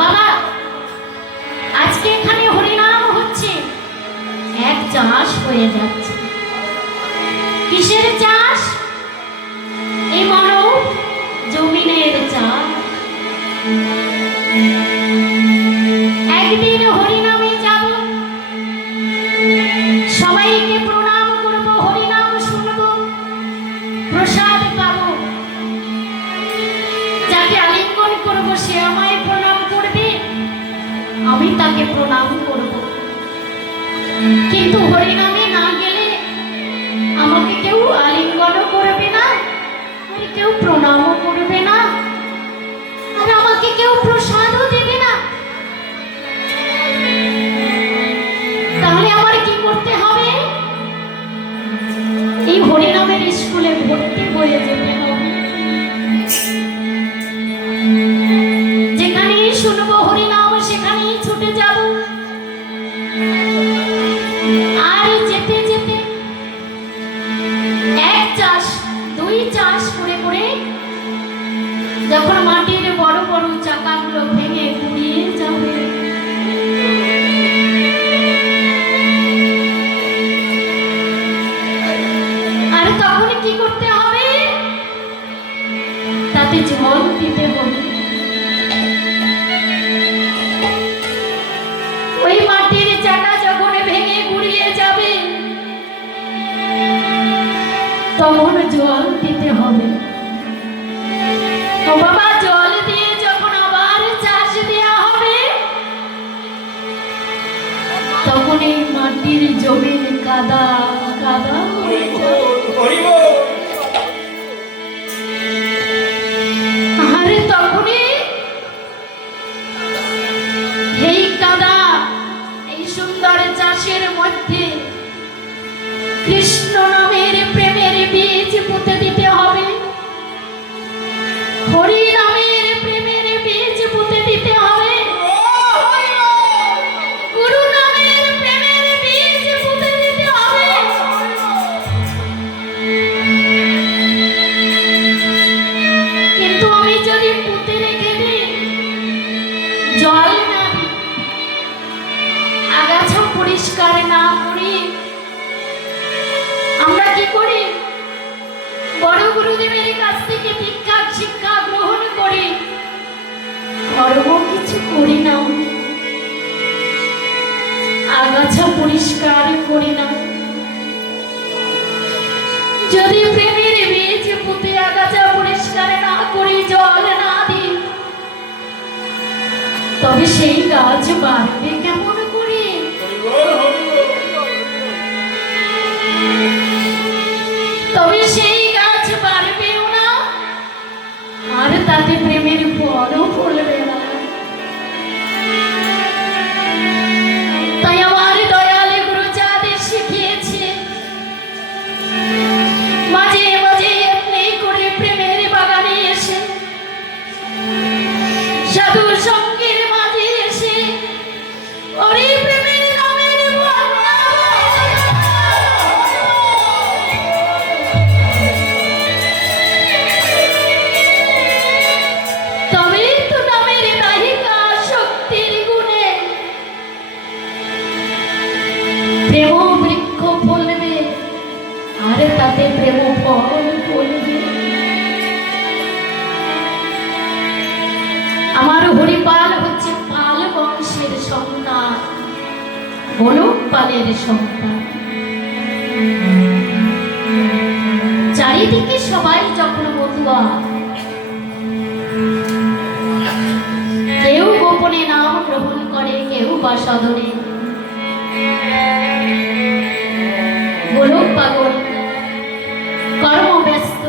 বাবা, আজকে এখানে হরিনাম হচ্ছে, এক চাষ হয়ে যাচ্ছে। কিসের চাষ? এই মানব জমিনের চাষ। একদিন হরিনামে যাব, সবাইকে প্রণাম করব, হরিনাম শুনব, প্রসাদ পাব। যাকে আলিঙ্গন করব সে আমায় প্রণাম করবে, আমি তাকে প্রণাম করব। কিন্তু হরিনামে না গেলে আমাকে কেউ আলিঙ্গনও করবে না, আর কেউ প্রণামও করবে না, আর আমাকে কেউ প্রসাদও দেবে না। তাহলে আমার কি করতে হবে? এই হরিনামের স্কুলে ভর্তি হয়ে যেতে হবে। যেখানেই শুনবো হরিনাম সেখানেই ছুটে যাব। আর যেতে যেতে এক চাষ দুই চাষ করে করে যখন মাটির বড় বড় চাকাগুলো ভেঙে গুড়িয়ে যাবে, আর তখন কি করতে হবে? তাতে জল দিতে হবে। ওই মাটির চাকা যখন ভেঙে গুড়িয়ে যাবে তখন জল দিতে হবে। ও বাবা, জল দিয়ে যখন আবার চাষ দেওয়া হবে তখন এই মাটির জমিন কাদা কাদা হয়ে যাবে। আর তখনই এই কাদা, এই সুন্দর চাষের মধ্যে কৃষ্ণ নামের প্রেমের বীজ পুঁতে দিতে হবে, হরি নামের প্রেমের বীজ পুঁতে দিতে হবে, গুরু নামের প্রেমের বীজ পুঁতে দিতে হবে। কিন্তু আমি যদি পুঁতে রেখে দিই, জল না দিই, আগাছা পরিষ্কার না করি, আমরা কি করি? বড় গুরুদেবের কাছ থেকে দীক্ষা শিক্ষা গ্রহণ করি, ধর্ম কিছু করি না, আগাছা পরিষ্কার করি না। যদি প্রেমের বীজ পুঁতে আগাছা পরিষ্কার না করি, জল না দিই, তবে সেই গাছ বাড়বে কেমন করে? তবে সেই গাছ বাড়বেও না, আর তাতে প্রেমের ফলও ফলবে না। তাই আমার দয়াল গুরুচাঁদ শিখিয়েছে, মাঝে মাঝে এমনি করে প্রেমের বাগানে এসে, সাধু সঙ্গের মাঝে এসে ওরে প্রেমের নামের তবে তো নামের নাহিকা শক্তির গুণে প্রেম বৃক্ষ ফলবে, আর তাতে প্রেম ফল ফলবে। আমার হরিপাল হচ্ছে পাল বংশের সন্তান, গোলক পালের সন্তান। চারিদিকে সবাই যখন মতুয়া, কেউ গোপনে নাম গ্রহণ করে, কেউ বা সদনে। গোলক পাগল কর্মব্যস্ত,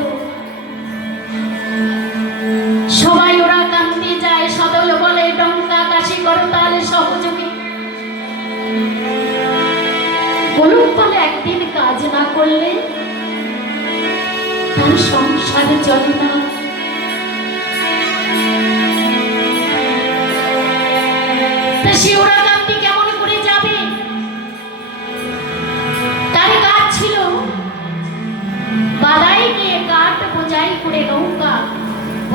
সবাই ওরা কান্দি যায়, সদল বলে ডঙ্কা কাশি করতাল সহযোগী। গোলক পালে একদিন কাজ না করলে তার সংসার চলে না।